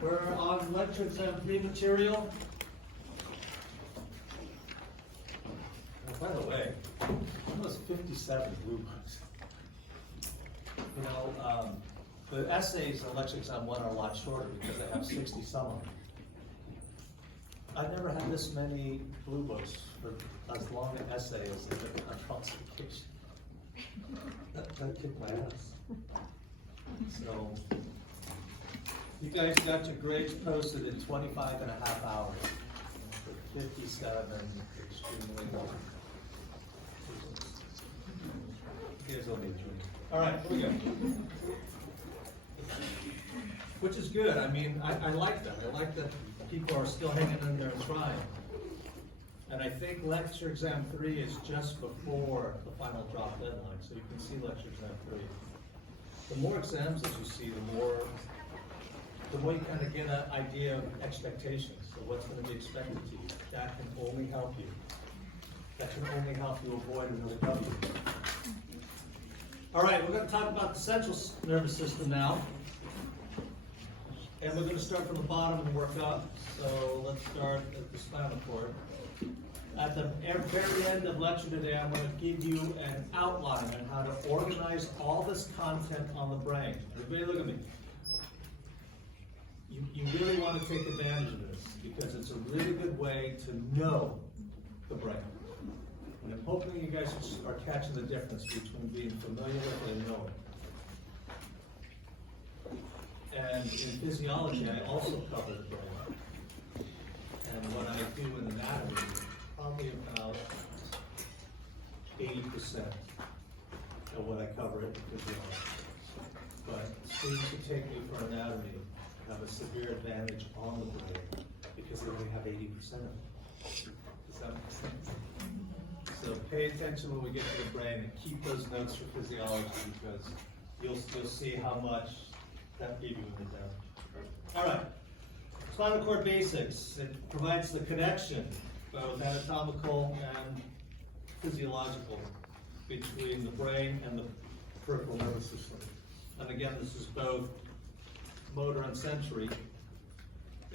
We're on lecture exam 3 material. Oh, by the way, almost 57 blue books. You know, the essays in lecture exam 1 are a lot shorter because they have 60 some of them. I've never had this many blue books for as long an essay as they did on falsification. That kicked my ass. So, you guys got your grades posted in 25 and a half hours for 57 extremely long. Here's only 3. All right, here we go. Which is good. I mean, I like that. I like that people are still hanging in there and trying. And I think lecture exam 3 is just before the final drop deadline, so you can see lecture exam 3. The more exams that you see, the more you kind of get an idea of expectations, of what's going to be expected to you. That can only help you. That can only help you avoid another W. All right, we're going to talk about the central nervous system now. And we're going to start from the bottom and work up. So let's start at the spinal cord. At the very end of lecture today, I'm going to give you an outline on how to organize all this content on the brain. Everybody look at me. You really want to take advantage of this because it's a really good way to know the brain. And I'm hoping you guys are catching the difference between being familiar with it and knowing. And in physiology, I also cover the brain. And what I do in anatomy, probably about 80% of what I cover in physiology. But students who take me for anatomy have a severe advantage on the brain because they only have 80% of it. Does that make sense? So pay attention when we get to the brain and keep those notes for physiology because you'll see how much that gave you in the damage. All right, spinal cord basics. It provides the connection, both anatomical and physiological, between the brain and the peripheral nervous system. And again, this is both motor and sensory.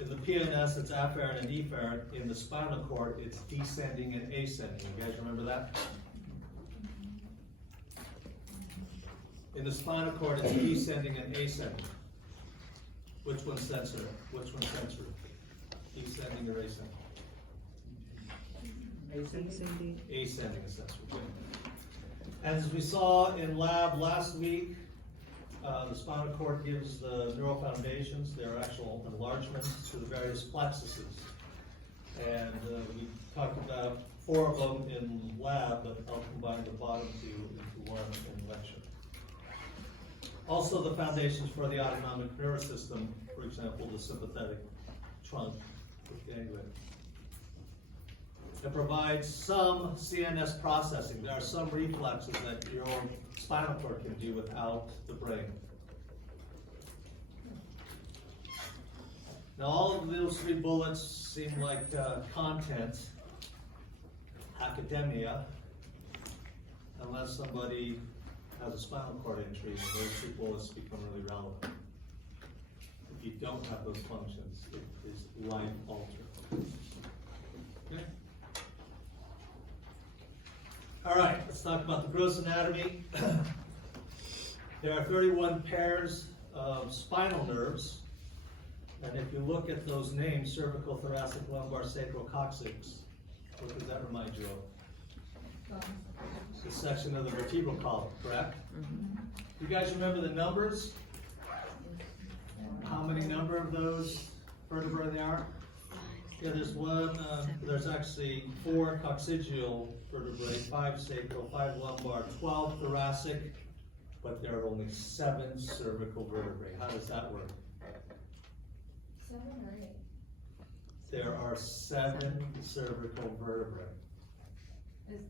In the PNS, it's afferent and efferent. In the spinal cord, it's descending and ascending. You guys remember that? In the spinal cord, it's descending and ascending. Which one's sensory? Which one's sensory? Descending or ascending? Ascending. Ascending is sensory. As we saw in lab last week, the spinal cord gives the neural foundations, their actual enlargements to the various plexuses. And we talked about 4 of them in lab, but I'll combine the bottom 2 into one in lecture. Also the foundations for the autonomic nervous system, for example, the sympathetic trunk with ganglia. It provides some CNS processing. There are some reflexes that your spinal cord can do without the brain. Now all of those 3 bullets seem like content, academia, unless somebody has a spinal cord injury and those 3 bullets become really relevant. If you don't have those functions, it is life altering. Okay? All right, let's talk about the gross anatomy. There are 31 pairs of spinal nerves. And if you look at those names, cervical, thoracic, lumbar, sacral, coccyx, what does that remind you of? The section of the vertebral column, correct? Mm-hmm. You guys remember the numbers? How many number of those vertebrae there are? Yeah, there's actually 4 coccygeal vertebrae, 5 sacral, 5 lumbar, 12 thoracic, but there are only 7 cervical vertebrae. How does that work? 7 or 8? There are 7 cervical vertebrae. Is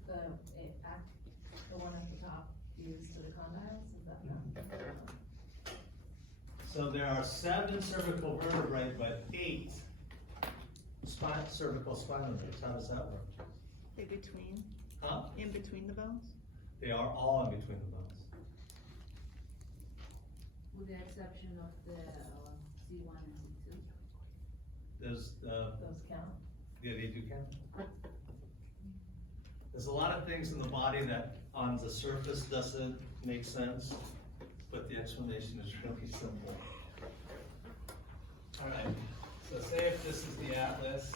the one at the top used to the condyles? Is that not? So there are 7 cervical vertebrae, but 8 cervical spinal nerves. How does that work? In between? Huh? In between the bones? They are all in between the bones. With the exception of the C1 and C2? There's, Those count? yeah, they do count. There's a lot of things in the body that on the surface doesn't make sense, but the explanation is really simple. All right, so say if this is the atlas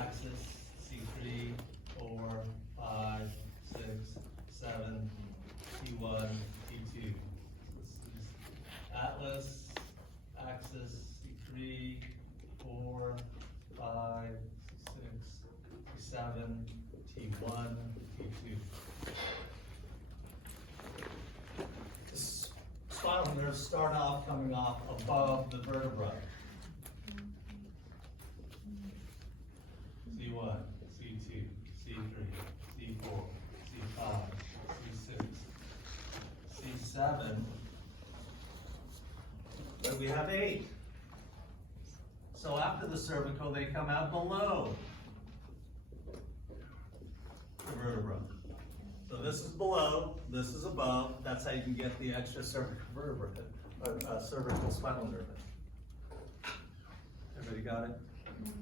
axis, C3, 4, 5, 6, 7, T1, T2. This is atlas axis, C3, 4, 5, 6, 7, T1, T2. The spinal nerves start off coming off above the vertebra. C1, C2, C3, C4, C5, C6, C7, but we have 8. So after the cervical, they come out below the vertebra. So this is below, this is above. That's how you can get the extra cervical vertebra, cervical spinal nerve. Everybody got it?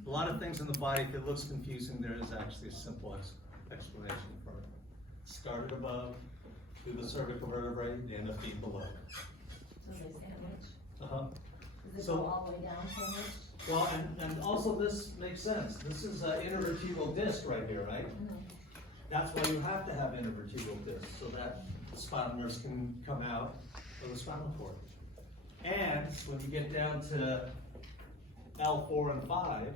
A lot of things in the body, if it looks confusing, there is actually a simple explanation for it. Started above, through the cervical vertebrae, they end up being below. So they sandwich? Uh-huh. Does it So- go all the way down sandwich? Well, and also this makes sense. This is an intervertebral disc right here, right? That's why you have to have intervertebral discs, so that the spinal nerves can come out of the spinal cord. And when you get down to L4 and 5,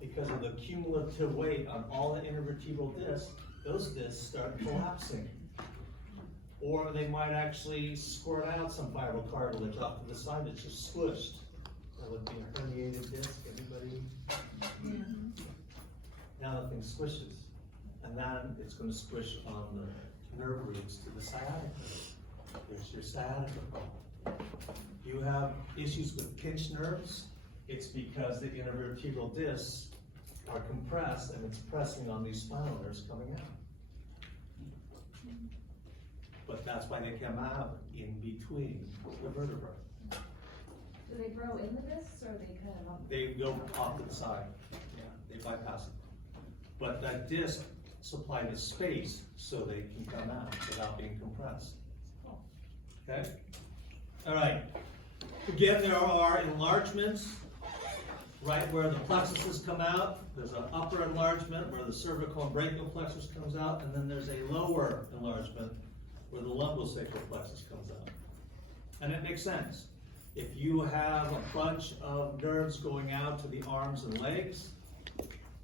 because of the cumulative weight on all the intervertebral discs, those discs start collapsing. Or they might actually squirt out some fibrocartilage off to the side that's just squished. That would be a herniated disc, anybody? Now the thing squishes, and then it's gonna squish on the nerve roots to the sciatica. There's your sciatica problem. You have issues with pinched nerves, it's because the intervertebral discs are compressed and it's pressing on these spinal nerves coming out. But that's why they come out in between the vertebrae. Do they grow in the discs or they kind of? They go off to the side, yeah, they bypass it. But that disc supply the space so they can come out without being compressed. Okay? All right. Again, there are enlargements right where the plexuses come out. There's an upper enlargement where the cervical and brachial plexus comes out, and then there's a lower enlargement where the lumbosacral plexus comes out. And it makes sense. If you have a bunch of nerves going out to the arms and legs,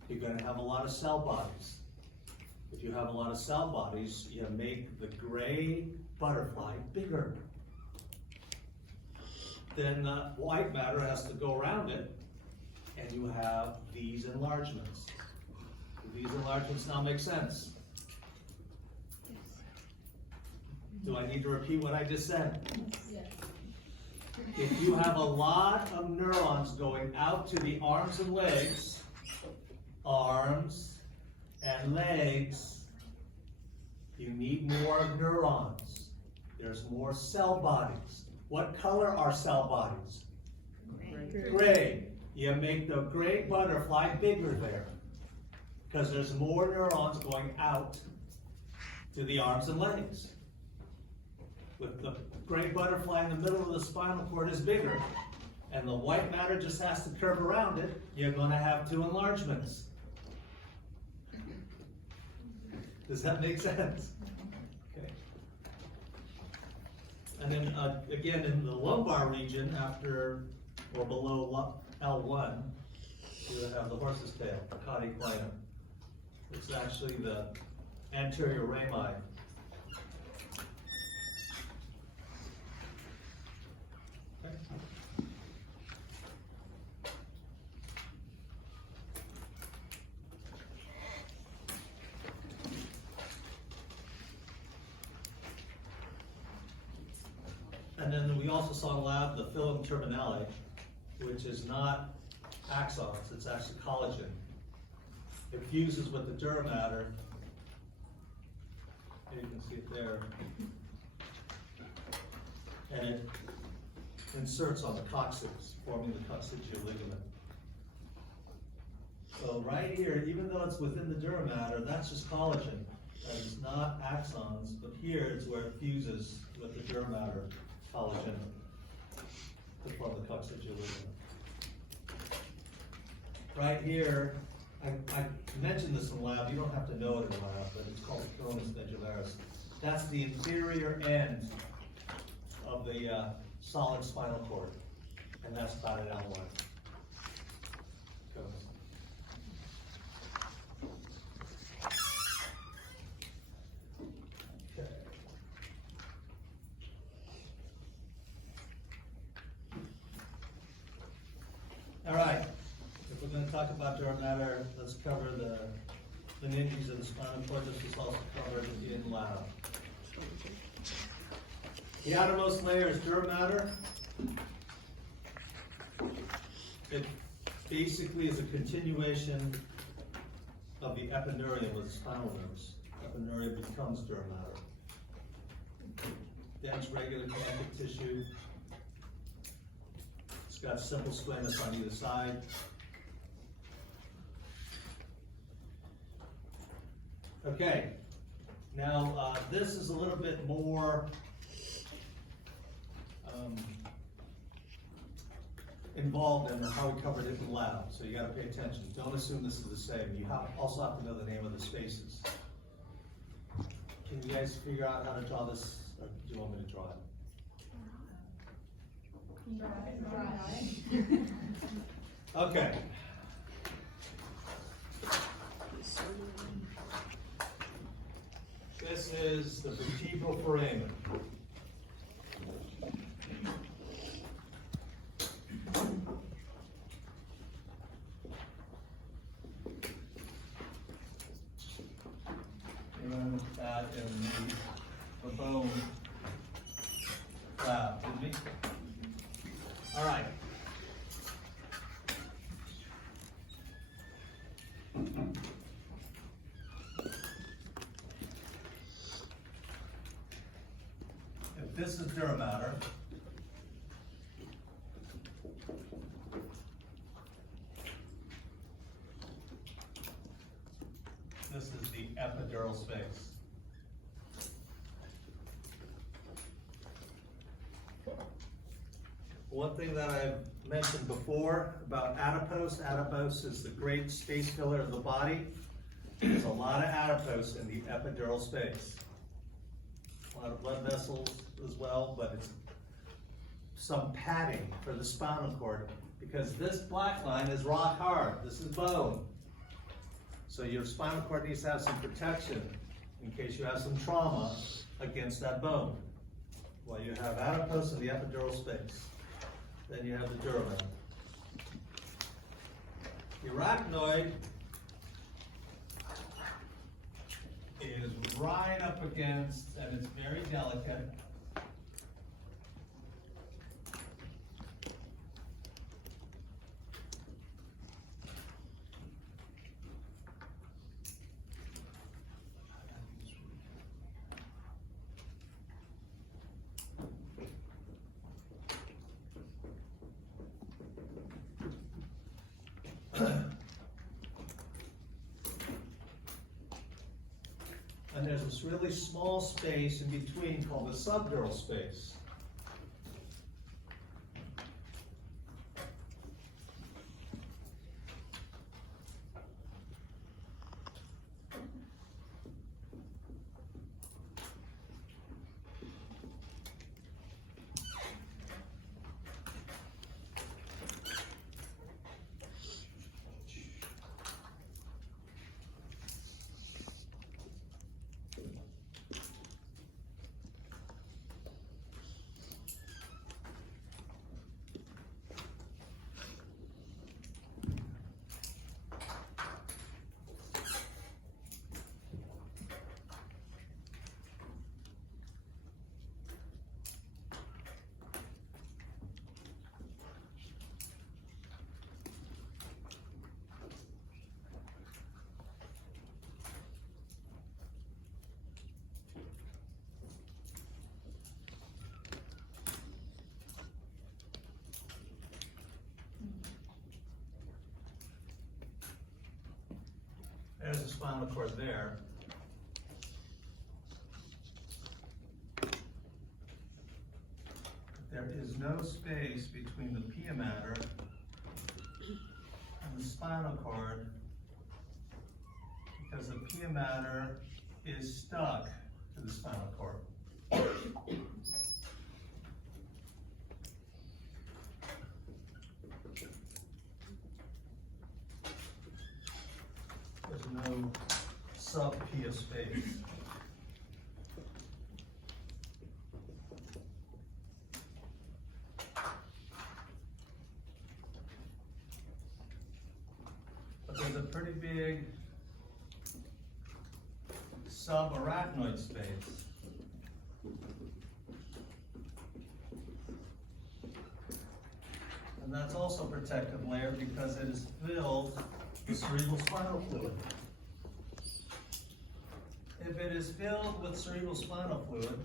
you're going to have a lot of cell bodies. If you have a lot of cell bodies, you make the gray butterfly bigger. Then the white matter has to go around it, and you have these enlargements. Do these enlargements now make sense? Do I need to repeat what I just said? Yes. If you have a lot of neurons going out to the arms and legs, you need more neurons. There's more cell bodies. What color are cell bodies? Gray. You make the gray butterfly bigger there, because there's more neurons going out to the arms and legs. With the gray butterfly in the middle of the spinal cord is bigger, and the white matter just has to curve around it, you're going to have 2 enlargements. Does that make sense? Okay. And then again, in the lumbar region, after or below L1, you have the horse's tail, the caudiplanum. It's actually the anterior rami. Okay. And then we also saw in lab the filum terminale, which is not axons, it's actually collagen. It fuses with the dura mater. Here you can see it there. And it inserts on the coccyx, forming the coccygeal ligament. So right here, even though it's within the dura mater, that's just collagen. That is not axons, but here it's where it fuses with the dura mater collagen to form the coccygeal ligament. Right here, I mentioned this in lab, you don't have to know it in lab, but it's called the coronus medullaris. That's the inferior end of the solid spinal cord, and that's dotted outline. Coronus. Okay. All right, if we're gonna talk about dura mater, let's cover the meninges of the spinal cord. This is also covered in lab. The outermost layer is dura mater. It basically is a continuation of the epinurium with spinal nerves. Epinurium becomes dura mater. Dense, regular connective tissue. It's got simple squamous on either side. Okay, now this is a little bit more involved in how we covered it in lab, so you gotta pay attention. Don't assume this is the same. You also have to know the name of the spaces. Can you guys figure out how to draw this, or do you want me to draw it? Okay. This is the vertebral foramen. Even that in the bone lab, didn't we? All right. If this is dura mater, this is the epidural space. One thing that I've mentioned before about adipose, adipose is the great space filler of the body. There's a lot of adipose in the epidural space. A lot of blood vessels as well, but it's some padding for the spinal cord because this black line is rock hard. This is bone. So your spinal cord needs to have some protection in case you have some trauma against that bone. Well, you have adipose in the epidural space. Then you have the dura mater. The arachnoid is right up against, and it's very delicate, and there's this really small space in between called the subdural space. there's a spinal cord there. There is no space between the pia mater and the spinal cord because the pia mater is stuck to the spinal cord. There's no sub-pia space. But there's a pretty big subarachnoid space. And that's also a protective layer because it is filled with cerebral spinal fluid. If it is filled with cerebral spinal fluid,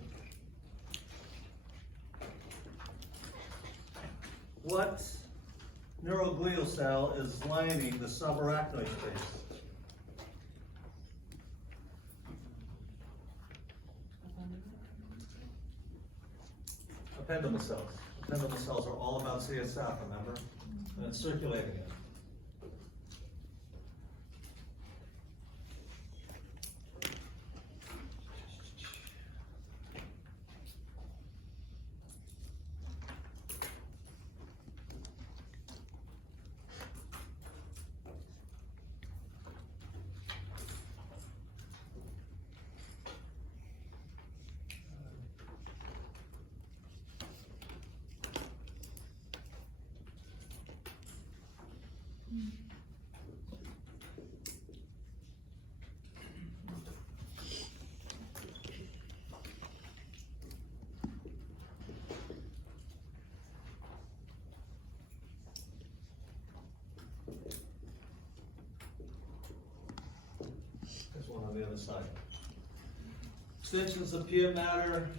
what neuroglial cell is lining the subarachnoid space? Ependymal cells. Ependymal cells are all about CSF, remember? And it's circulating it. There's one on the other side. Extensions of pia mater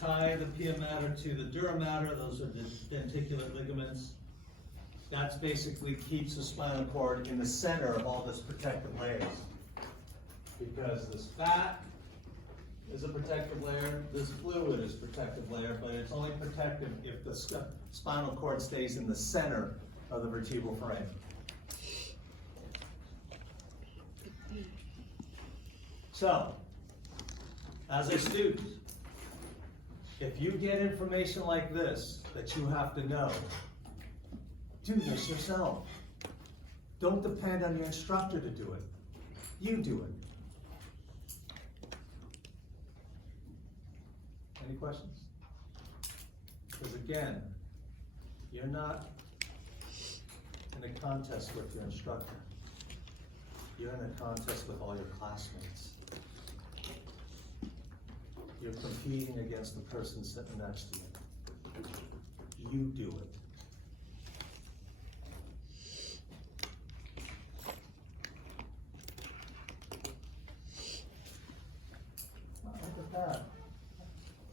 tie the pia mater to the dura mater. Those are the denticulate ligaments. That basically keeps the spinal cord in the center of all this protective layers. Because this fat is a protective layer, this fluid is a protective layer, but it's only protective if the spinal cord stays in the center of the vertebral frame. So, as a student, if you get information like this that you have to know, do this yourself. Don't depend on your instructor to do it. You do it. Any questions? Because again, you're not in a contest with your instructor. You're in a contest with all your classmates. You're competing against the person sitting next to you. You do it. Look at that.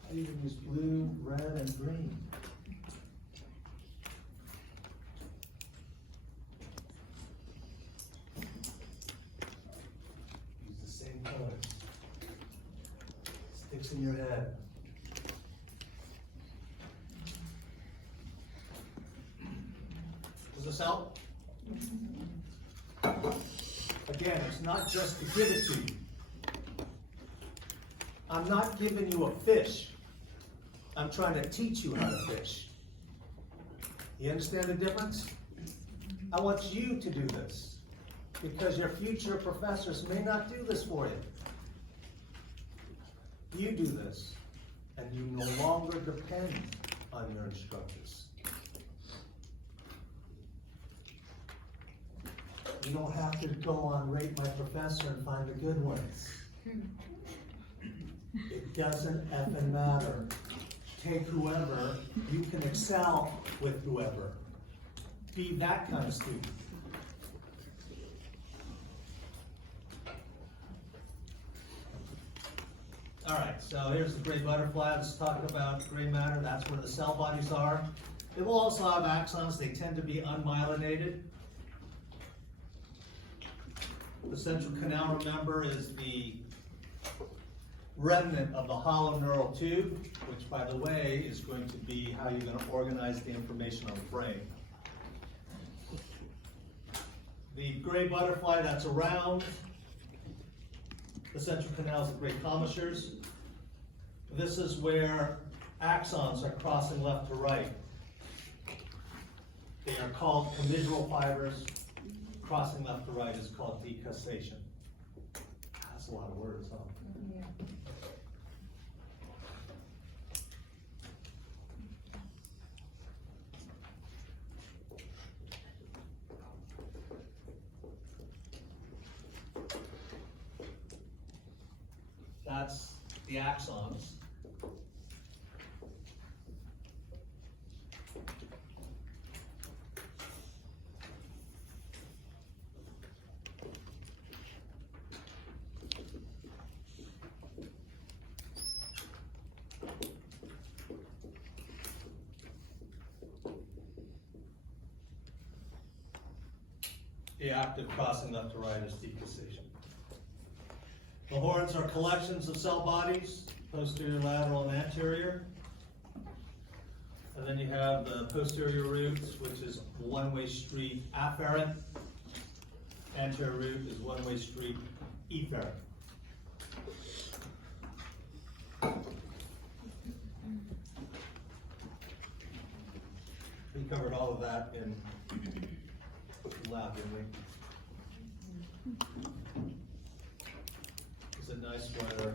I even use blue, red, and green. Use the same colors. Sticks in your head. Does this help? Again, it's not just to give it to you. I'm not giving you a fish. I'm trying to teach you how to fish. You understand the difference? I want you to do this because your future professors may not do this for you. You do this, and you no longer depend on your instructors. You don't have to go on Rate My Professor and find the good ones. It doesn't effing matter. Take whoever, you can excel with whoever. Be that kind of student. All right, so here's the gray butterfly. Let's talk about gray matter. That's where the cell bodies are. They will also have axons. They tend to be unmyelinated. The central canal, remember, is the remnant of the hollow neural tube, which, by the way, is going to be how you're going to organize the information on the brain. The gray butterfly that's around the central canal is the gray commissures. This is where axons are crossing left to right. They are called commissural fibers. Crossing left to right is called decussation. That's a lot of words, huh? Yeah. That's the axons. The active crossing left to right is decussation. The horns are collections of cell bodies, posterior, lateral, and anterior. And then you have the posterior roots, which is one-way street afferent. Anterior root is one-way street efferent. We covered all of that in lab, didn't we? Is it nice when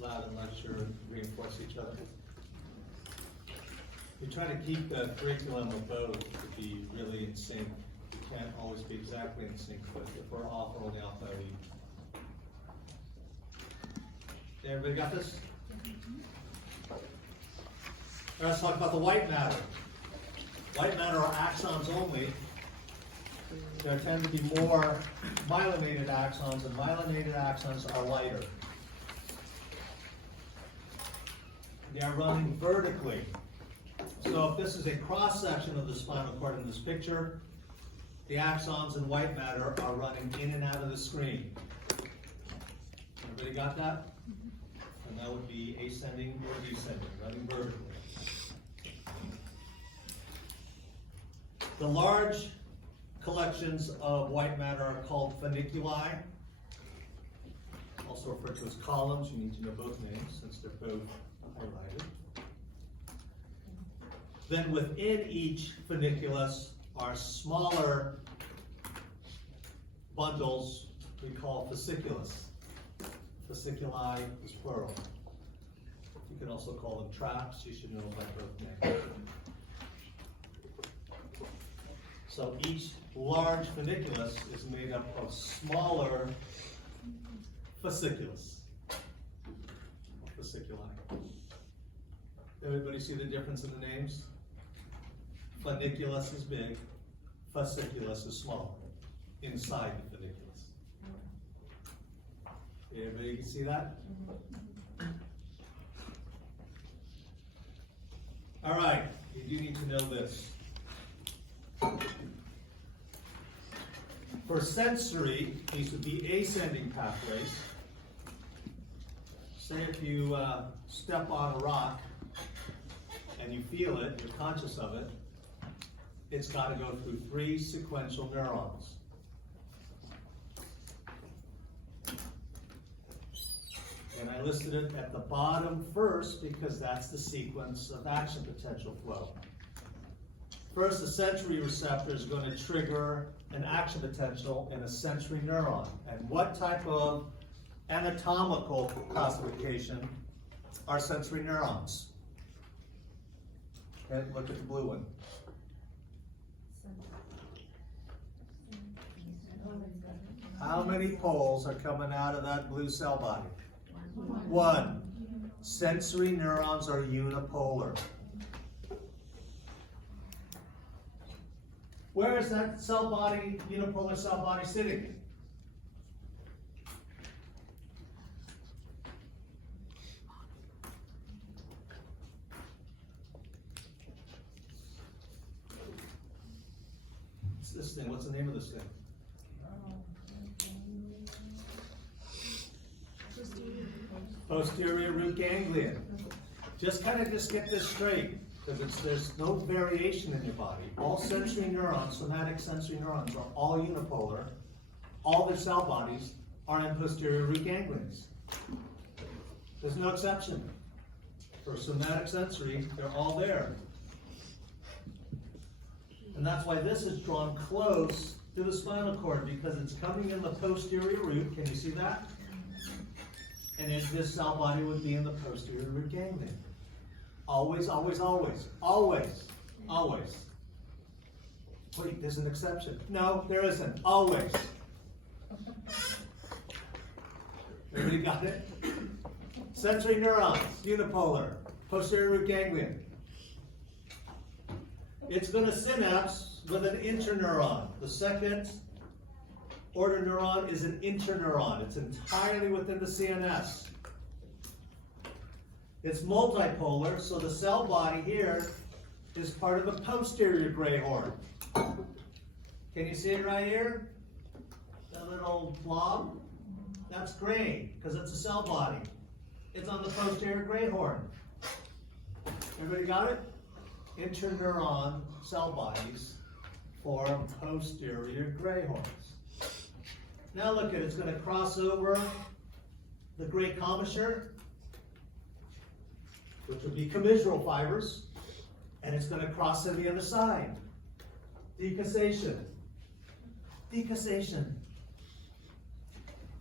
lab and lecture reinforce each other? We try to keep the curriculum of both to be really in sync. We can't always be exactly in sync, but if we're off, we're only off by a week. Everybody got this? All right, let's talk about the white matter. White matter are axons only. There tend to be more myelinated axons, and myelinated axons are lighter. They are running vertically. So if this is a cross-section of the spinal cord in this picture, the axons in white matter are running in and out of the screen. Everybody got that? And that would be ascending or descending, running vertically. The large collections of white matter are called funiculi, also referred to as columns. You need to know both names since they're both highlighted. Then within each funiculus are smaller bundles we call fasciculus. Fasciculi is plural. You can also call them tracts. You should know by both names. So each large funiculus is made up of smaller fasciculus. Fasciculi. Everybody see the difference in the names? Funiculus is big, fasciculus is small, inside the funiculus. Everybody can see that? All right, you do need to know this. For sensory, these would be ascending pathways. Say if you step on a rock and you feel it, you're conscious of it, it's got to go through 3 sequential neurons. And I listed it at the bottom first because that's the sequence of action potential flow. First, the sensory receptor is going to trigger an action potential in a sensory neuron. And what type of anatomical classification are sensory neurons? Okay, look at the blue one. How many poles are coming out of that blue cell body? 1. Sensory neurons are unipolar. Where is that cell body, unipolar cell body, sitting? What's this thing? What's the name of this thing? Posterior root ganglion. Just get this straight, because there's no variation in your body. All sensory neurons, somatic sensory neurons, are all unipolar. All their cell bodies are in posterior root ganglions. There's no exception. For somatic sensory, they're all there. And that's why this is drawn close to the spinal cord, because it's coming in the posterior root. Can you see that? And this cell body would be in the posterior root ganglion. Always, always, always, always, always. Wait, there's an exception. No, there isn't. Always. Everybody got it? Sensory neurons, unipolar, posterior root ganglion. It's going to synapse with an interneuron. The second order neuron is an interneuron. It's entirely within the CNS. It's multipolar, so the cell body here is part of the posterior gray horn. Can you see it right here? That little blob? That's gray, because it's a cell body. It's on the posterior gray horn. Everybody got it? Interneuron cell bodies form posterior gray horns. Now look at it, it's going to cross over the gray commissure, which would be commissural fibers, and it's going to cross to the other side. Decussation. Decussation.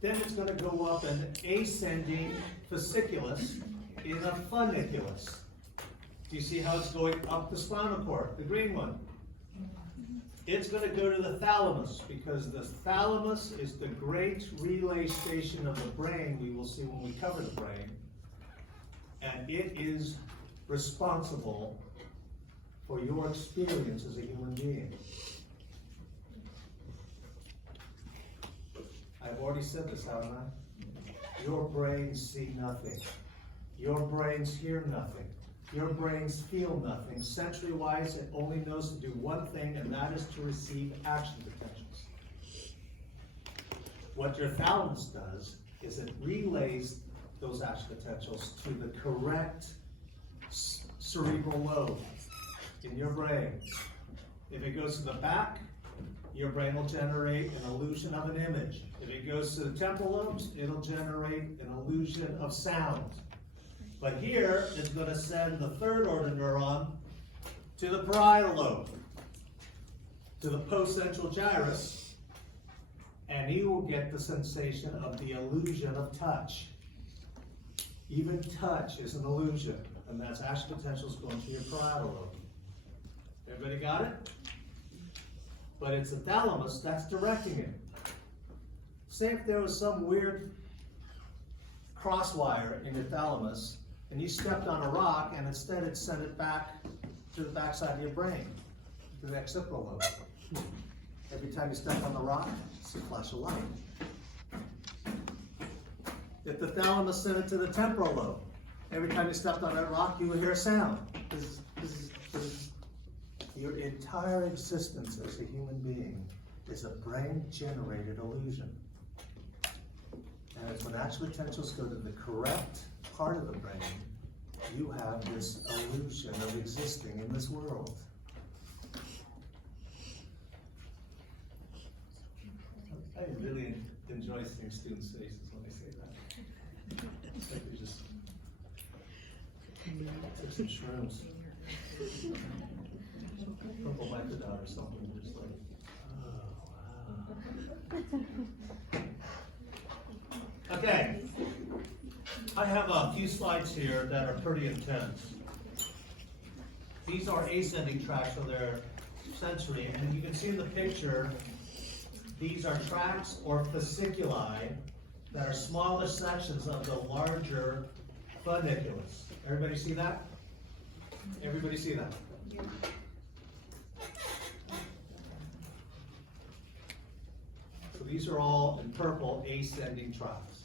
Then it's going to go up an ascending fasciculus in a funiculus. Do you see how it's going up the spinal cord, the green one? It's going to go to the thalamus, because the thalamus is the great relay station of the brain, we will see when we cover the brain. And it is responsible for your experience as a human being. I've already said this, haven't I? Your brains see nothing. Your brains hear nothing. Your brains feel nothing. Sensory-wise, it only knows to do one thing, and that is to receive action potentials. What your thalamus does is it relays those action potentials to the correct cerebral lobe in your brain. If it goes to the back, your brain will generate an illusion of an image. If it goes to the temporal lobes, it'll generate an illusion of sound. But here, it's going to send the third order neuron to the parietal lobe, to the postcentral gyrus, and you will get the sensation of the illusion of touch. Even touch is an illusion, and that's action potentials going to your parietal lobe. Everybody got it? But it's the thalamus that's directing it. Say if there was some weird crosswire in your thalamus, and you stepped on a rock, and instead it sent it back to the backside of your brain, to the occipital lobe. Every time you step on the rock, it's a flash of light. If the thalamus sent it to the temporal lobe, every time you stepped on that rock, you would hear a sound. Your entire existence as a human being is a brain-generated illusion. And it's when action potentials go to the correct part of the brain, you have this illusion of existing in this world. I really enjoy seeing students' faces when they say that. It's like they just took some shrooms. Purple microdot or something, just like, oh wow. Okay, I have a few slides here that are pretty intense. These are ascending tracts, so they're sensory, and you can see in the picture, these are tracts or fasciculi that are smaller sections of the larger funiculus. Everybody see that? Everybody see that? Yeah. So these are all in purple ascending tracts.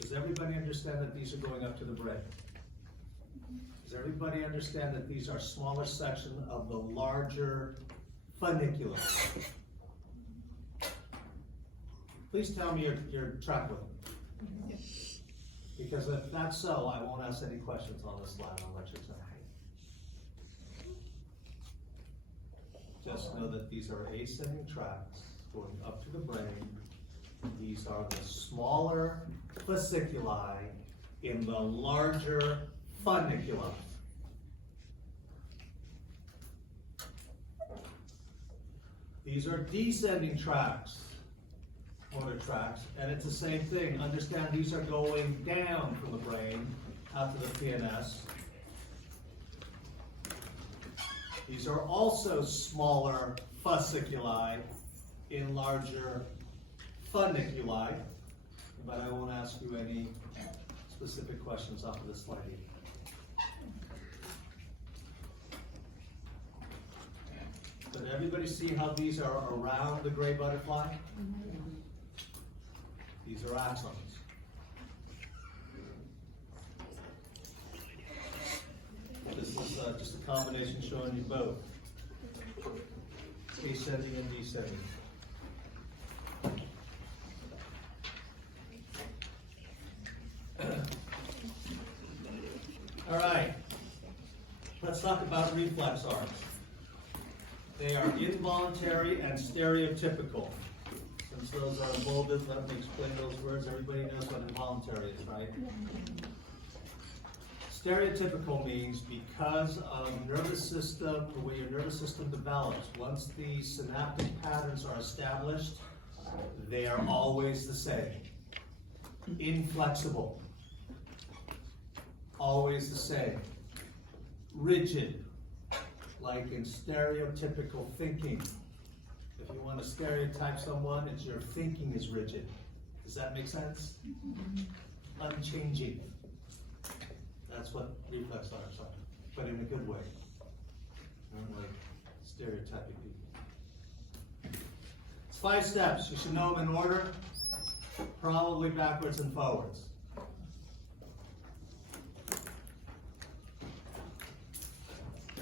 Does everybody understand that these are going up to the brain? Does everybody understand that these are smaller sections of the larger funiculus? Please tell me you're track with it. Because if that's so, I won't ask any questions on this slide, I'll let you know. Just know that these are ascending tracts going up to the brain. These are the smaller fasciculi in the larger funicula. These are descending tracts, motor tracts, and it's the same thing. Understand these are going down from the brain out to the PNS. These are also smaller fasciculi in larger funiculi, but I won't ask you any specific questions off of this slide either. But everybody see how these are around the gray butterfly? These are axons. This is just a combination showing you both ascending and descending. All right, let's talk about reflex arts. They are involuntary and stereotypical. Since those are bolded, let me explain those words. Everybody knows what involuntary is, right? Stereotypical means because of nervous system, the way your nervous system develops, once the synaptic patterns are established, they are always the same. Inflexible. Always the same. Rigid. Like in stereotypical thinking. If you want to stereotype someone, it's your thinking is rigid. Does that make sense? Unchanging. That's what reflex arts are, but in a good way. Not like stereotyping people. It's 5 steps. You should know them in order, probably backwards and forwards.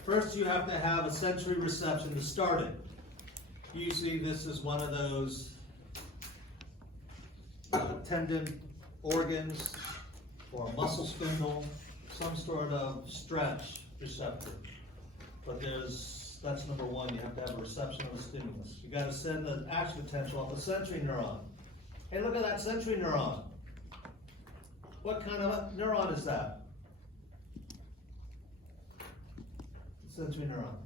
First, you have to have a sensory reception to start it. Usually this is one of those tendon organs or muscle spindle, some sort of stretch receptor. But that's number one, you have to have a reception of the stimulus. You gotta send the action potential off the sensory neuron. Hey, look at that sensory neuron. What kind of neuron is that? Sensory neuron.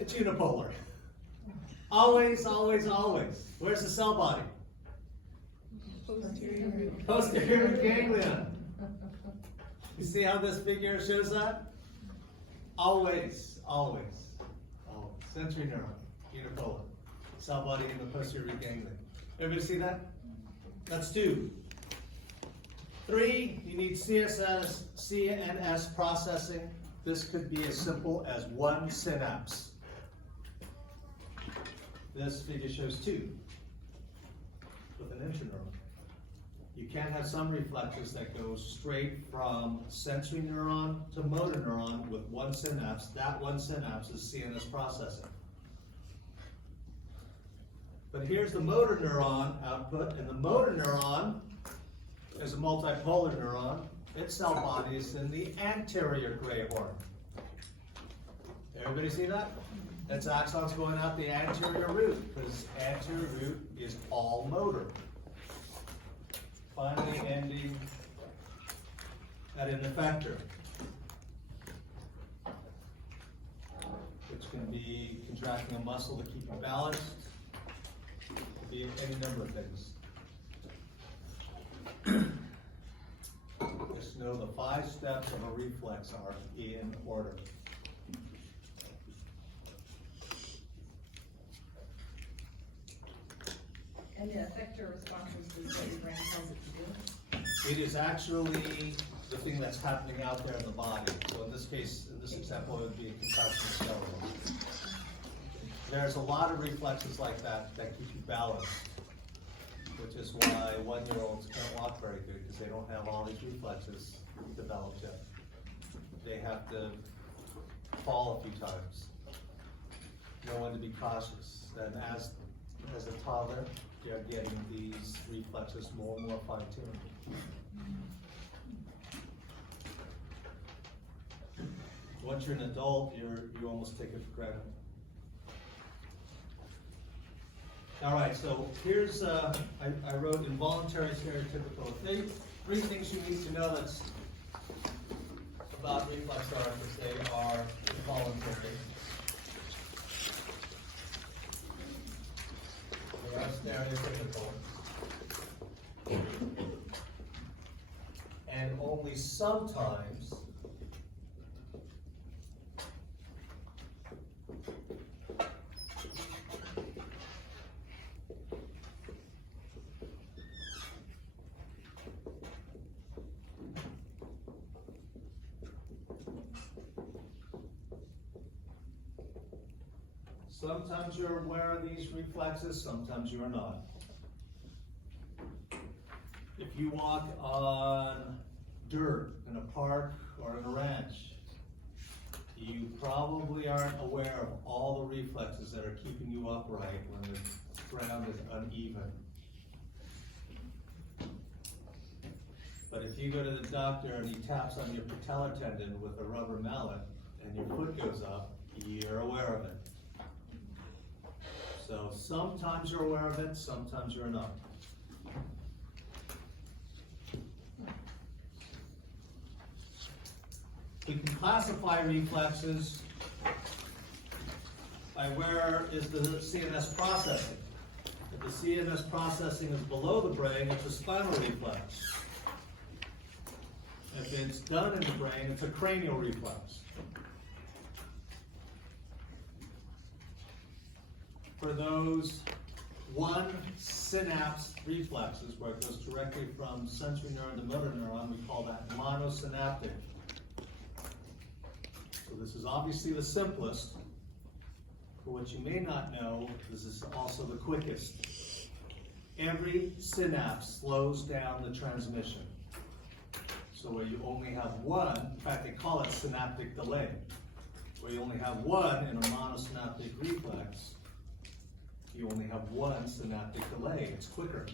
It's unipolar. Always, always, always. Where's the cell body? Posterior ganglion. You see how this figure shows that? Always, always, always. Sensory neuron, unipolar. Cell body in the posterior ganglion. Everybody see that? That's 2. 3, you need CNS processing. This could be as simple as 1 synapse. This figure shows 2 with an interneuron. You can have some reflexes that go straight from sensory neuron to motor neuron with 1 synapse. That 1 synapse is CNS processing. But here's the motor neuron output, and the motor neuron is a multipolar neuron. Its cell body is in the anterior gray horn. Everybody see that? That's axons going out the anterior root, because anterior root is all motor. Finally ending at an effector, which can be contracting a muscle to keep you balanced. It could be any number of things. Just know the 5 steps of a reflex are in order. And the effector responses is what your brain tells it to do? It is actually the thing that's happening out there in the body. So in this case, in this example, it would be a contraction of skeleton. There's a lot of reflexes like that that keep you balanced, which is why 1-year-olds can't walk very good, because they don't have all these reflexes developed yet. They have to fall a few times. know when to be cautious. Then as a toddler, you're getting these reflexes more and more fine-tuned. Once you're an adult, you almost take it for granted. All right, so here's, I wrote involuntary stereotypical. Three things you need to know that's about reflex artists. They are involuntary. They are stereotypical. And only sometimes sometimes you're aware of these reflexes, sometimes you are not. If you walk on dirt in a park or in a ranch, you probably aren't aware of all the reflexes that are keeping you upright when the ground is uneven. But if you go to the doctor and he taps on your patellar tendon with a rubber mallet and your foot goes up, you're aware of it. So sometimes you're aware of it, sometimes you're not. We can classify reflexes by where is the CNS processing. If the CNS processing is below the brain, it's a spinal reflex. If it's done in the brain, it's a cranial reflex. For those one synapse reflexes, where it goes directly from sensory neuron to motor neuron, we call that monosynaptic. So this is obviously the simplest. For what you may not know, this is also the quickest. Every synapse slows down the transmission. So where you only have one, in fact they call it synaptic delay, where you only have one in a monosynaptic reflex, you only have one synaptic delay. It's quicker.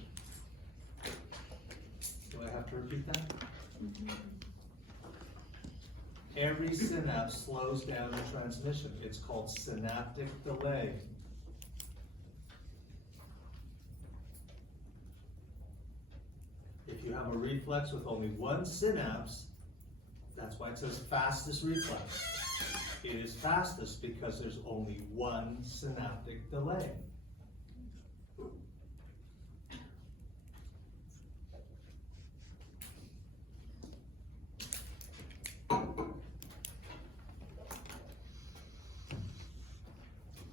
Do I have to repeat that? Mm-hmm. Every synapse slows down the transmission. It's called synaptic delay. If you have a reflex with only one synapse, that's why it says fastest reflex. It is fastest because there's only one synaptic delay.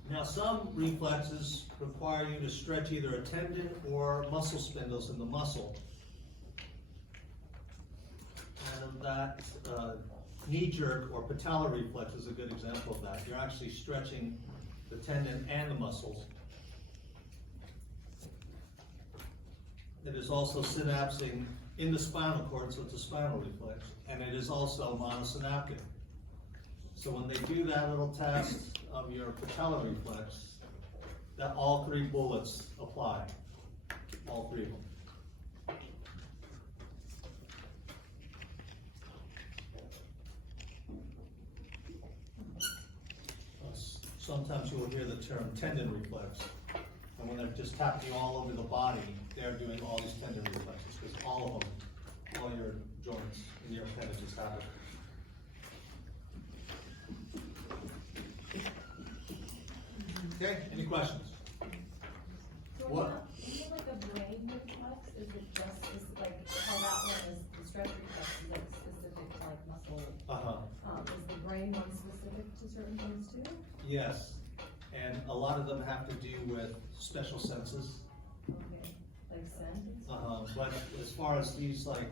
Now, some reflexes require you to stretch either a tendon or muscle spindles in the muscle. And that knee jerk or patellar reflex is a good example of that. You're actually stretching the tendon and the muscles. It is also synapsing in the spinal cord, so it's a spinal reflex. And it is also monosynaptic. So when they do that little test of your patellar reflex, that all three bullets apply. All three of them. Sometimes you will hear the term tendon reflex. And when they're just tapping you all over the body, they're doing all these tendon reflexes, because all of them, all your joints and your appendages have it. Okay, any questions? So What? Is it like a brain reflex? Is it just, is it like how that one is, the stretch reflex is like specific to like muscle? Is the brain one specific to certain things too? Yes, and a lot of them have to do with special senses. Okay, like scent and stuff? But as far as these like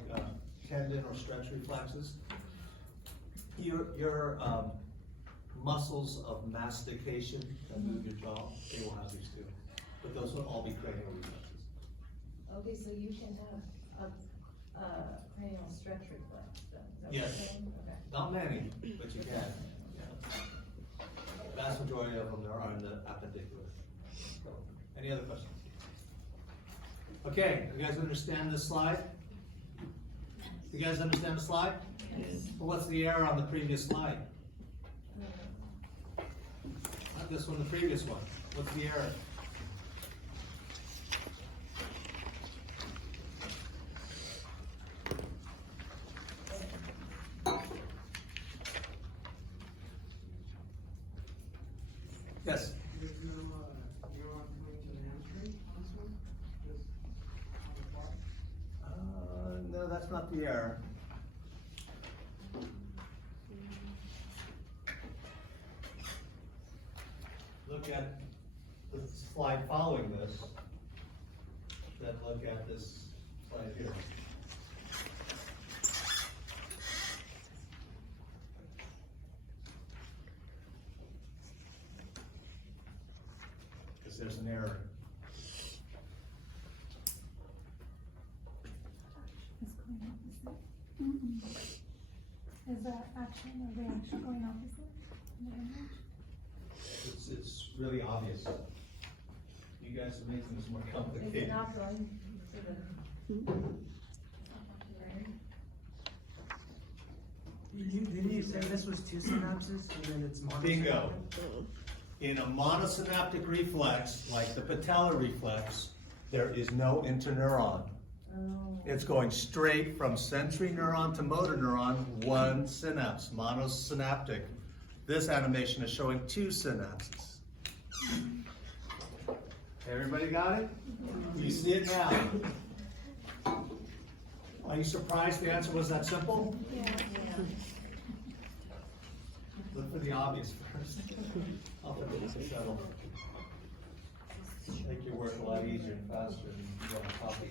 tendon or stretch reflexes, your muscles of mastication that move your jaw, they will have these too. But those will all be cranial reflexes. Okay, so you can have a cranial stretch reflex then? Is that what you're Yes. saying? Okay. Not many, but you can. Vast majority of them are in the appendicular. So, any other questions? Okay, you guys understand this slide? You guys understand the slide? Yes. Well, what's the error on the previous slide? Not this one, the previous one. What's the error? Yes? There's no, neuron coming to the hamstring on this one? Just on the far? No, that's not the error. Look at the slide following this, then look at this slide here. Because there's an error. Is that action or reaction going opposite in the image? It's really obvious. You guys are making this more Is it complicated. not going to the? Didn't you say this was two synapses and then it's monosynaptic? Bingo. In a monosynaptic reflex, like the patellar reflex, there is no interneuron. Oh. It's going straight from sensory neuron to motor neuron, one synapse, monosynaptic. This animation is showing two synapses. Everybody got it? You see it now? Are you surprised the answer was that simple? Yeah. Look for the obvious first. I'll put it in the shuttle. Make your work a lot easier and faster and you want to copy.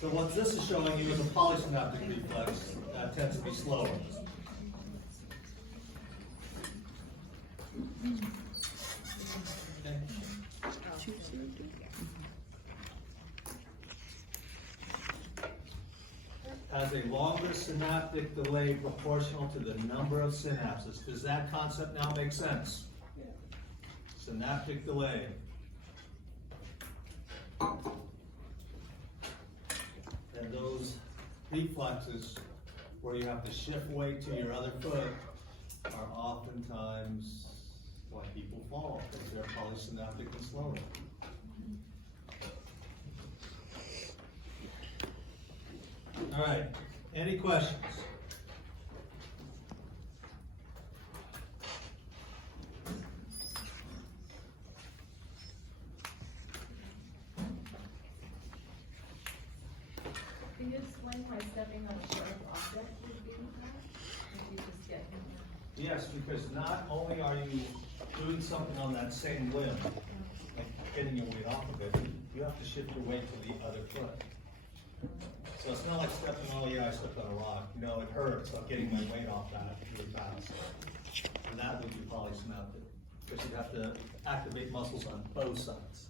So what this is showing you is a polysynaptic reflex that tends to be slower. Okay. Has a longer synaptic delay proportional to the number of synapses. Does that concept now make sense? Synaptic delay. And those reflexes where you have to shift weight to your other foot are oftentimes why people fall, because they're polysynaptic and slower. All right, any questions? Can you explain why stepping on a sharp object would be that? If you just get. Yes, because not only are you doing something on that same limb, like getting your weight off of it, you have to shift your weight to the other foot. So it's not like stepping, oh yeah, I stepped on a rock. No, it hurts, I'm getting my weight off that really fast. And that would be polysynaptic, because you have to activate muscles on both sides.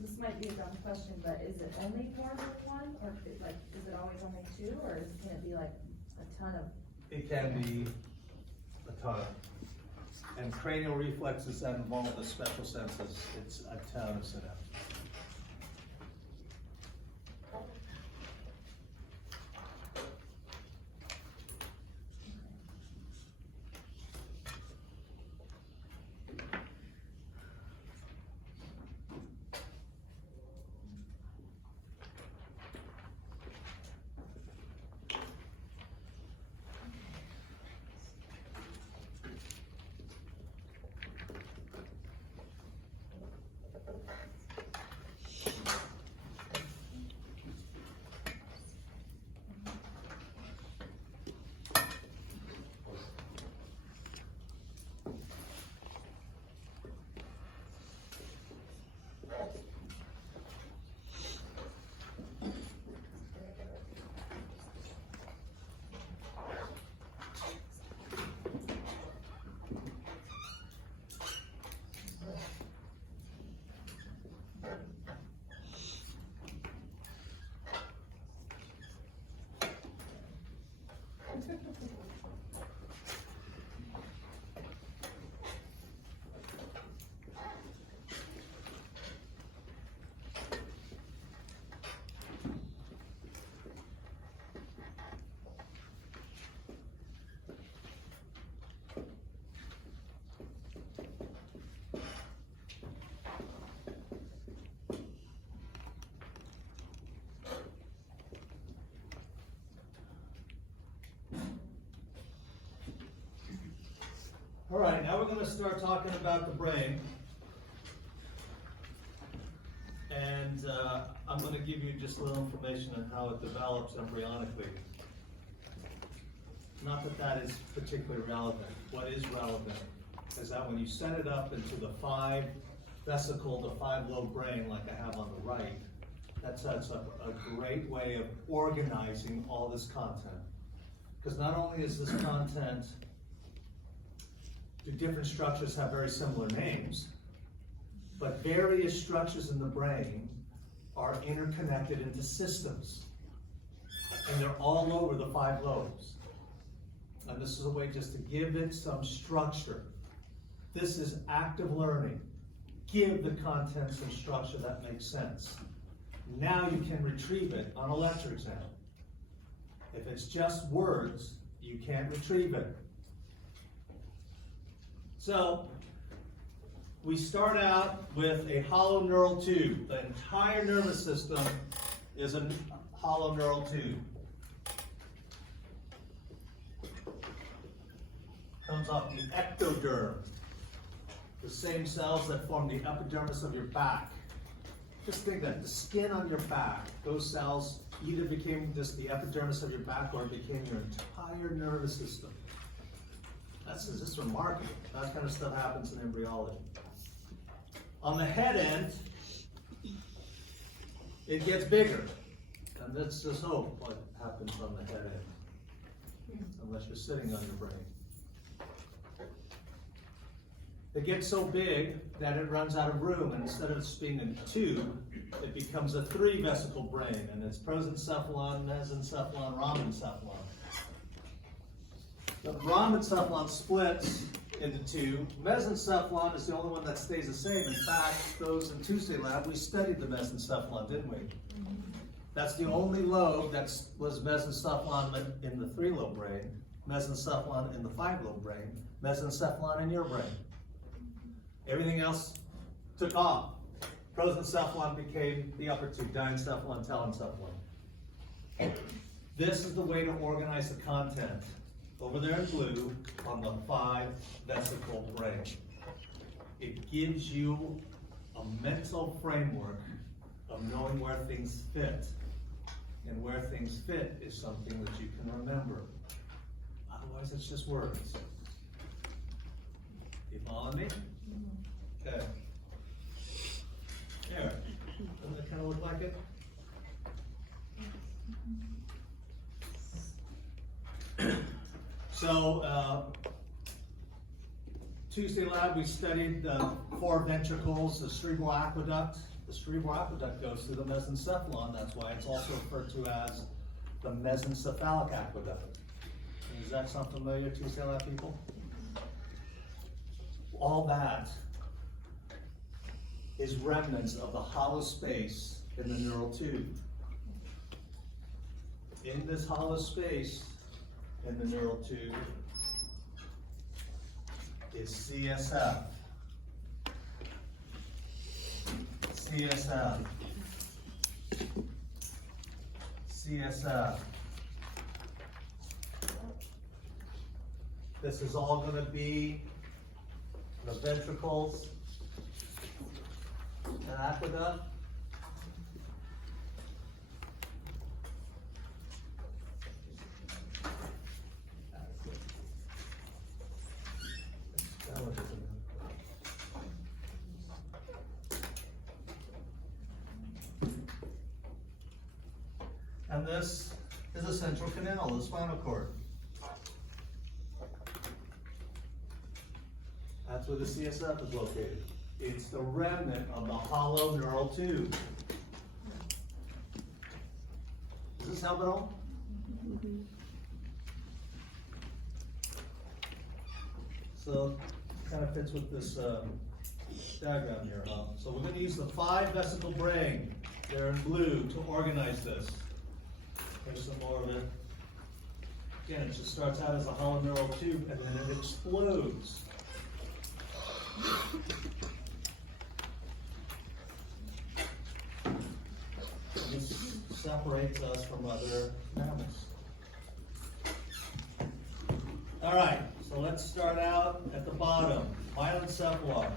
This might be a dumb question, but is it only more than one, or is it always only two, or can it be like a ton of? It can be a ton. And cranial reflexes that involve the special senses, it's a ton of synapses. gonna start talking about the brain. And I'm gonna give you just a little information on how it develops embryonically. Not that that is particularly relevant. What is relevant is that when you set it up into the 5 vesicle to 5 lobe brain like I have on the right, that sets up a great way of organizing all this content. Because not only is this content, do different structures have very similar names, but various structures in the brain are interconnected into systems. And they're all over the 5 lobes. And this is a way just to give it some structure. This is active learning. Give the content some structure that makes sense. Now you can retrieve it on a lecture exam. If it's just words, you can't retrieve it. So, we start out with a hollow neural tube. The entire nervous system is a hollow neural tube. Comes off the ectoderm, the same cells that form the epidermis of your back. Just think that the skin on your back, those cells either became just the epidermis of your back or it became your entire nervous system. That's just remarkable. That kind of stuff happens in embryology. On the head end, it gets bigger. And let's just hope what happens on the head end, unless you're sitting on your brain. It gets so big that it runs out of room, and instead of it being a tube, it becomes a 3 vesicle brain, and it's prosencephalon, mesencephalon, rhombencephalon. The rhombencephalon splits into 2. Mesencephalon is the only one that stays the same. In fact, those in Tuesday lab, we studied the mesencephalon, didn't we? That's the only lobe that was mesencephalon in the 3-lobe brain, mesencephalon in the 5-lobe brain, mesencephalon in your brain. Everything else took off. Prosencephalon became the upper 2, diencephalon, telencephalon. This is the way to organize the content over there in blue on the 5 vesicle brain. It gives you a mental framework of knowing where things fit. And where things fit is something that you can remember. Otherwise, it's just words. You following me? Okay. There. Doesn't it kind of look like it? So, Tuesday lab, we studied the 4 ventricles, the cerebral aqueduct. The cerebral aqueduct goes through the mesencephalon. That's why it's also referred to as the mesencephalic aqueduct. Does that sound familiar, Tuesday lab people? All that is remnants of the hollow space in the neural tube. In this hollow space in the neural tube is CSF. CSF. CSF. This is all going to be the ventricles and aqueduct. And this is a central canal, the spinal cord. That's where the CSF is located. It's the remnant of the hollow neural tube. Does this help at all? So, it kind of fits with this diagram here. So we're going to use the 5 vesicle brain there in blue to organize this. Here's some more of it. Again, it just starts out as a hollow neural tube and then it explodes. This separates us from other mammals. All right, so let's start out at the bottom. myelencephalon.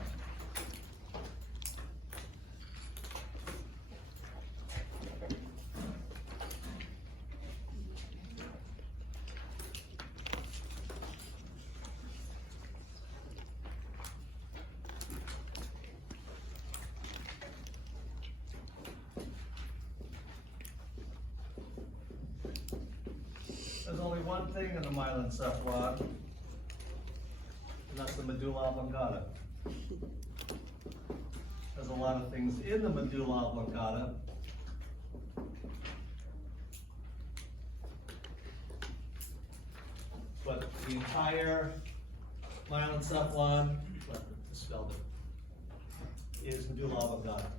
There's only one thing in the myelencephalon, and that's the medulla oblongata. There's a lot of things in the medulla oblongata. But the entire myelencephalon, misspelled it, is medulla oblongata.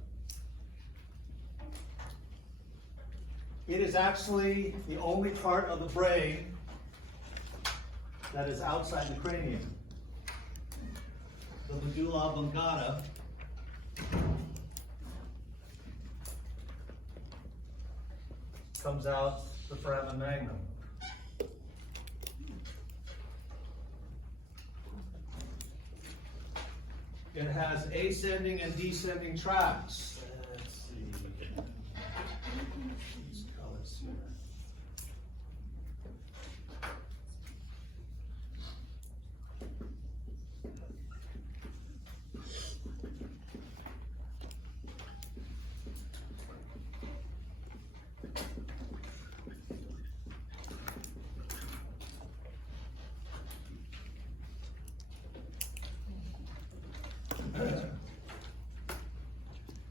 It is actually the only part of the brain that is outside the cranium. The medulla oblongata comes out the foramen magnum. It has ascending and descending tracts. Let's see. These colors here.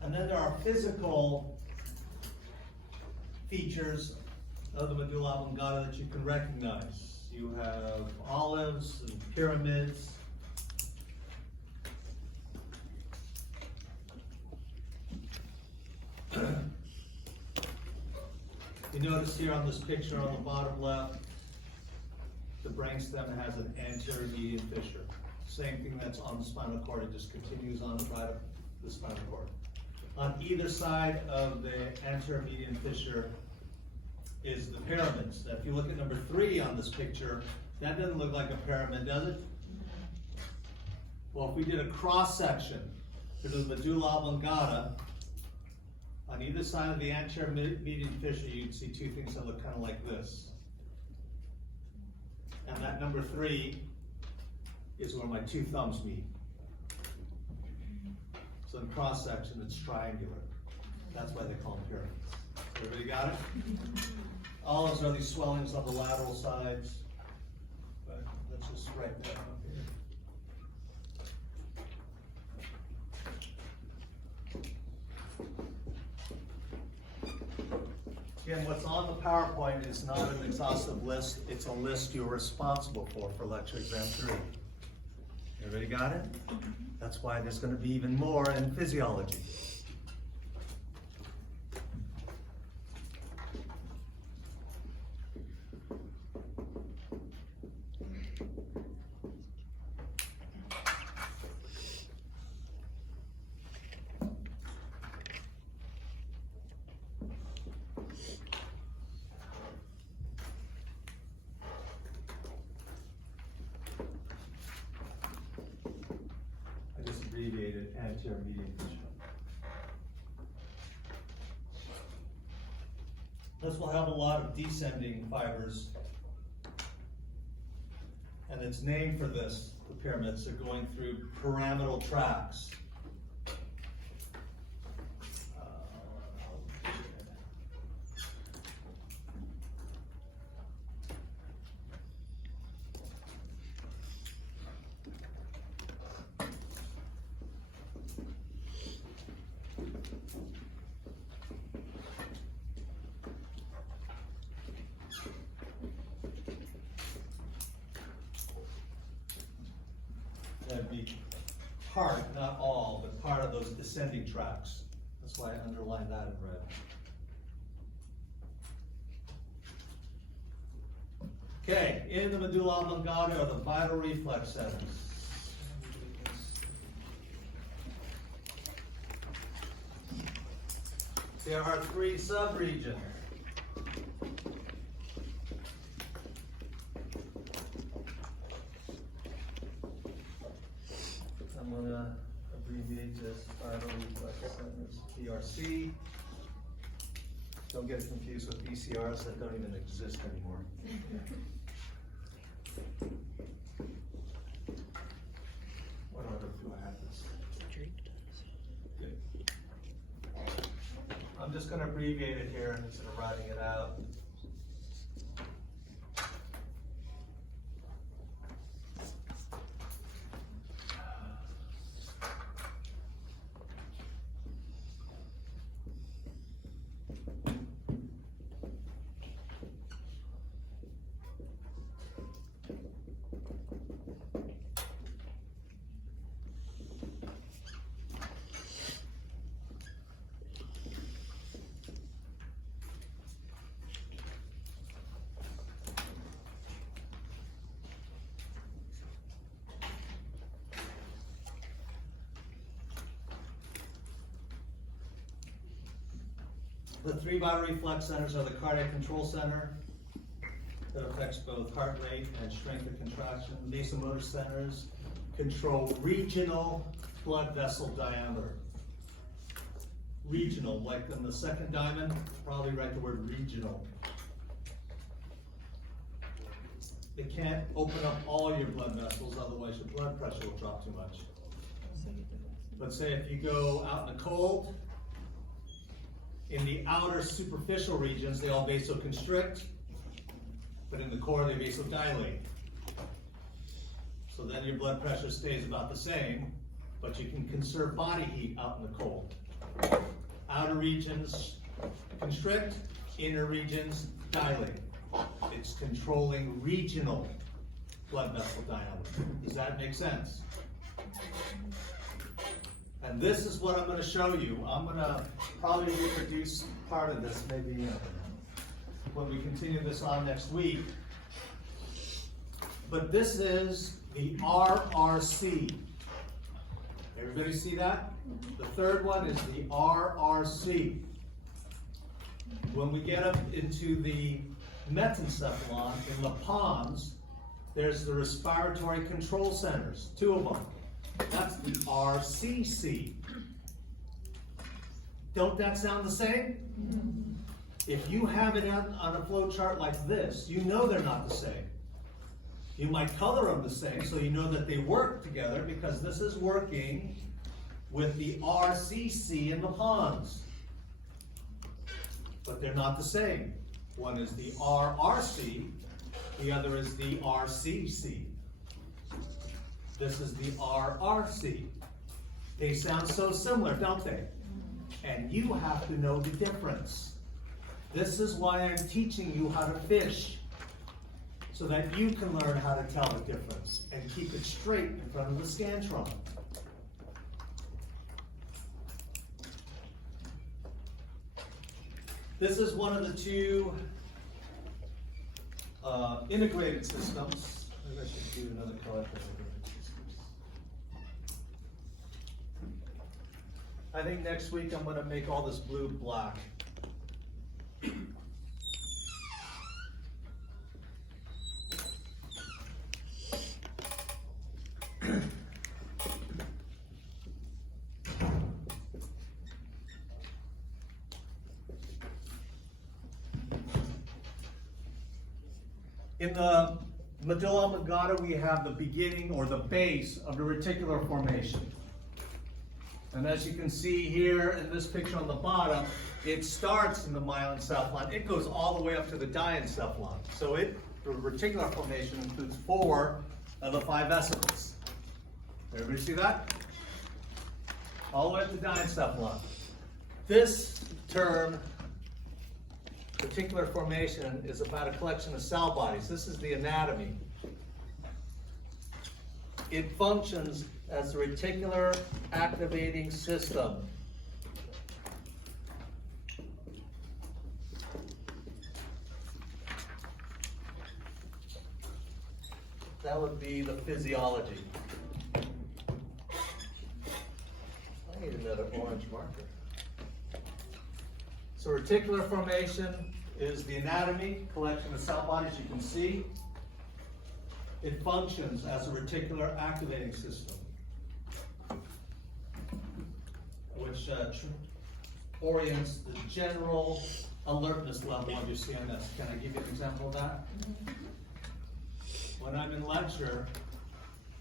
And then there are physical features of the medulla oblongata that you can recognize. You have olives and pyramids. You notice here on this picture on the bottom left, the brainstem has an anterior median fissure. Same thing that's on the spinal cord, it just continues on the right of the spinal cord. On either side of the anterior median fissure is the pyramids. Now, if you look at number 3 on this picture, that doesn't look like a pyramid, does it? Well, if we did a cross section to the medulla oblongata, on either side of the anterior median fissure, you'd see two things that look kind of like this. And that number 3 is where my two thumbs meet. So in cross section, it's triangular. That's why they call them pyramids. Everybody got it? Olives are these swellings on the lateral sides. But let's just write that up here. Again, what's on the PowerPoint is not an exhaustive list. It's a list you're responsible for lecture exam 3. Everybody got it? That's why there's going to be even more in physiology. Abbreviated anterior median fissure. This will have a lot of descending fibers, and it's named for this. The pyramids are going through pyramidal tracts. That'd be part, not all, but part of those descending tracts. That's why I underlined that in red. Okay, in the medulla oblongata are the vital reflex centers. There are 3 subregions. PRC. Don't get it confused with ECRs that don't even exist anymore. What order do I have this? Good. I'm just gonna abbreviate it here instead of writing it out. The three vital reflex centers are the cardiac control center that affects both heart rate and strength of contraction. Vasomotor centers control regional blood vessel diameter. Regional, like in the second diamond, probably write the word regional. It can't open up all your blood vessels, otherwise your blood pressure will drop too much. But say if you go out in the cold, in the outer superficial regions, they all vasoconstrict, but in the core, they vasodilate. So then your blood pressure stays about the same, but you can conserve body heat out in the cold. Outer regions constrict, inner regions dilate. It's controlling regional blood vessel diameter. Does that make sense? And this is what I'm going to show you. I'm going to probably reproduce part of this maybe when we continue this on next week. But this is the RRC. Everybody see that? The third one is the RRC. When we get up into the metencephalon in the pons, there's the respiratory control centers, two of them. That's the RCC. Don't that sound the same? If you have it on a flow chart like this, you know they're not the same. You might color them the same so you know that they work together, because this is working with the RCC in the pons. But they're not the same. One is the RRC, the other is the RCC. This is the RRC. They sound so similar, don't they? And you have to know the difference. This is why I'm teaching you how to fish, so that you can learn how to tell the difference and keep it straight in front of the Scantron. This is one of the two integrated systems. Maybe I should do another color for integrated systems. I think next week I'm going to make all this blue black. In the medulla oblongata, we have the beginning or the base of the reticular formation. And as you can see here in this picture on the bottom, it starts in the myelencephalon. It goes all the way up to the diencephalon. So the reticular formation includes 4 of the 5 vesicles. Everybody see that? All the way up to diencephalon. This term, reticular formation, is about a collection of cell bodies. This is the anatomy. It functions as the reticular activating system. That would be the physiology. I need another orange marker. So reticular formation is the anatomy, collection of cell bodies you can see. It functions as a reticular activating system, which orients the general alertness level of your CNS. Can I give you an example of that? When I'm in lecture,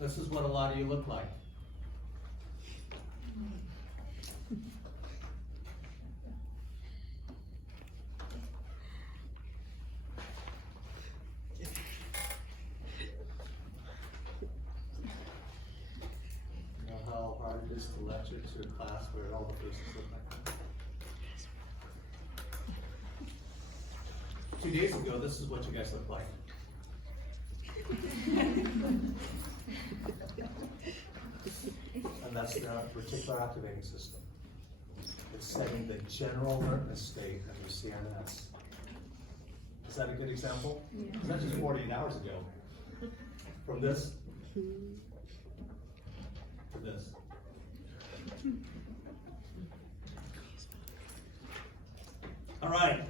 this is what a lot of you look like. You know how hard it is to lecture to a class where all the faces look like that? 2 days ago, this is what you guys look like. And that's the reticular activating system. It's setting the general alertness state of your CNS. Is that a good example? Yeah. That's just 48 hours ago. From this to this. All right,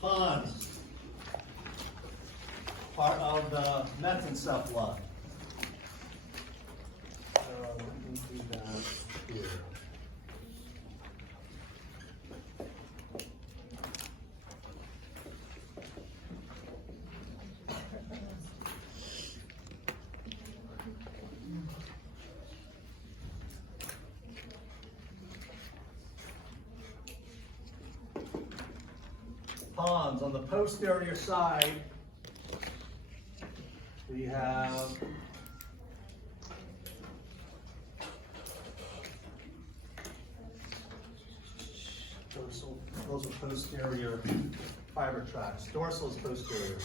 pons. Part of the metencephalon. Let me do that here. Pons on the posterior side, we have those are posterior fiber tracts. Dorsal is posterior.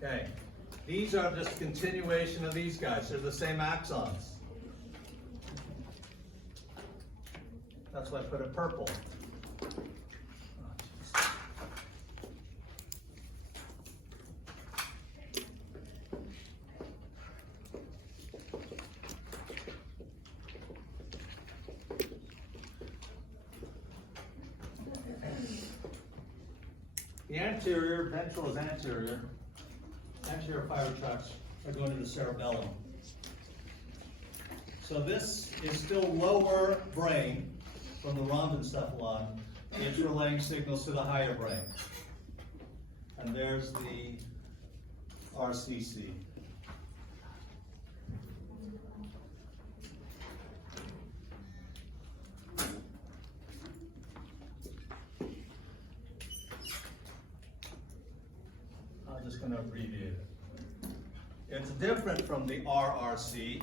Okay, these are just continuation of these guys. They're the same axons. That's why I put it purple. The anterior, ventral is anterior. Anterior fiber tracts are going to the cerebellum. So this is still lower brain from the rhombencephalon. It's relaying signals to the higher brain. And there's the RCC. I'm just going to abbreviate it. It's different from the RRC.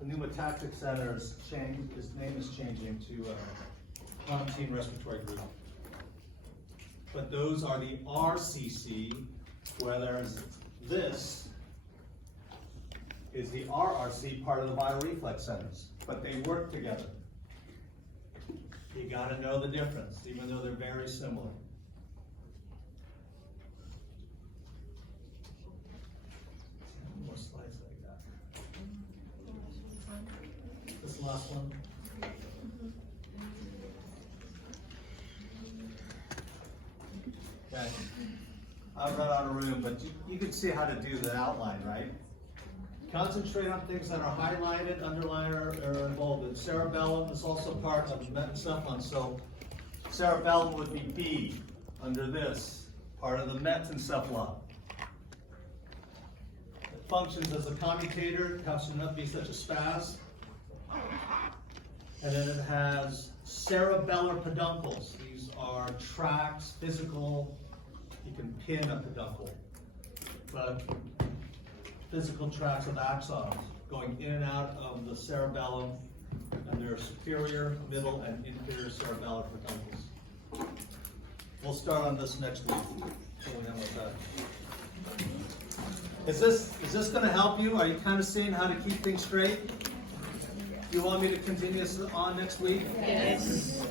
The pneumotactic center's changed, his name is changing to Pontine Respiratory Group. But those are the RCC, whereas this is the RRC, part of the vital reflex centers. But they work together. You gotta know the difference, even though they're very similar. More slides like that. This last one. Okay. I've run out of room, but you can see how to do the outline, right? Concentrate on things that are highlighted, underlined, or in bold. The cerebellum is also part of the metencephalon, so cerebellum would be B under this, part of the metencephalon. It functions as a commutator, how should not be such a spaz. And then it has cerebellar peduncles. These are tracts, physical, you can pin a peduncle, but physical tracts of axons going in and out of the cerebellum, and there are superior, middle, and inferior cerebellar peduncles. We'll start on this next week, so we have like that. Is this gonna help you? Are you kind of seeing how to keep things straight? You want me to continue this on next week? Yes.